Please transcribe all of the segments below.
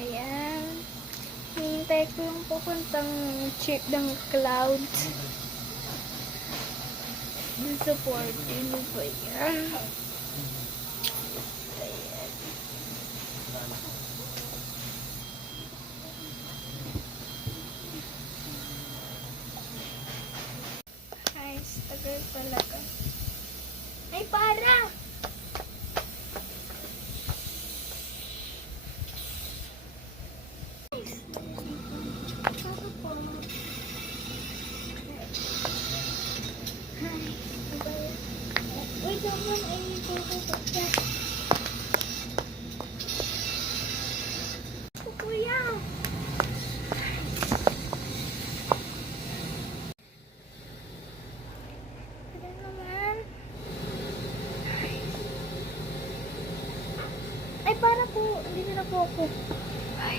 Ayan. Hintay ko yung pupuntang chip ng clouds. Dun sa party. Ano ba yan? Ayan. Guys, tagal talaga. Ay, para! Wait naman, ay ko siya. Kuya! Ano naman? Ay, para po. Dito na po ako. Ay.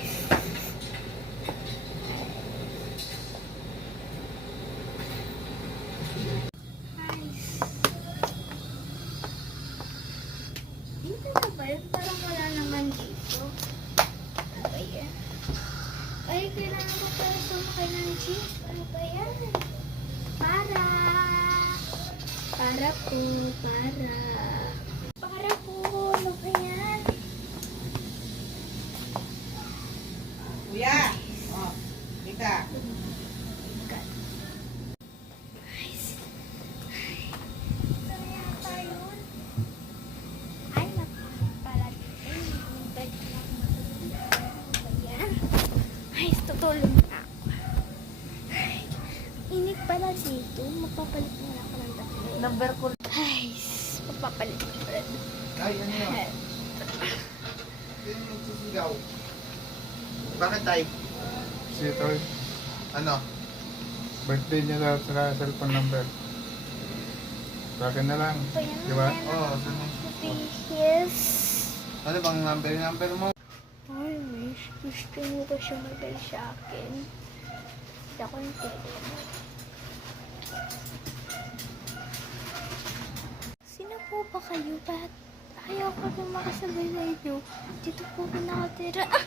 Dito na ba yun? Parang wala naman dito. Ano ba yan? Ay, kailangan ko pala sumakay ng jeep. Ano ba yan? Para! Para po, para. Para po, ano ba yan? Kuya! Oh, Rika. Guys. Saan yata yun? Ay, napapalag. Ay, nagtag na ako matulog. Ano ba yan? Ay, tutulog na ako. Ay, init pala dito. Magpapalit na ako ng damit. Number ko. Ay, magpapalit na pala. Ay, ano yun? Sino nagsisigaw? Bakit tay? Si Toy, Ano? birthday niya daw sa cellphone number. Sa akin na lang. Ito yan. Di ba? Oo, sino? Yes. Ano bang number mo? Ay, miss. Gusto mo ba siya magal sa akin? Hindi ako yung pwede mo. Sino po ba kayo? Ba't ayaw ko na makasabay sa inyo? Dito po ako nakatira. Ah!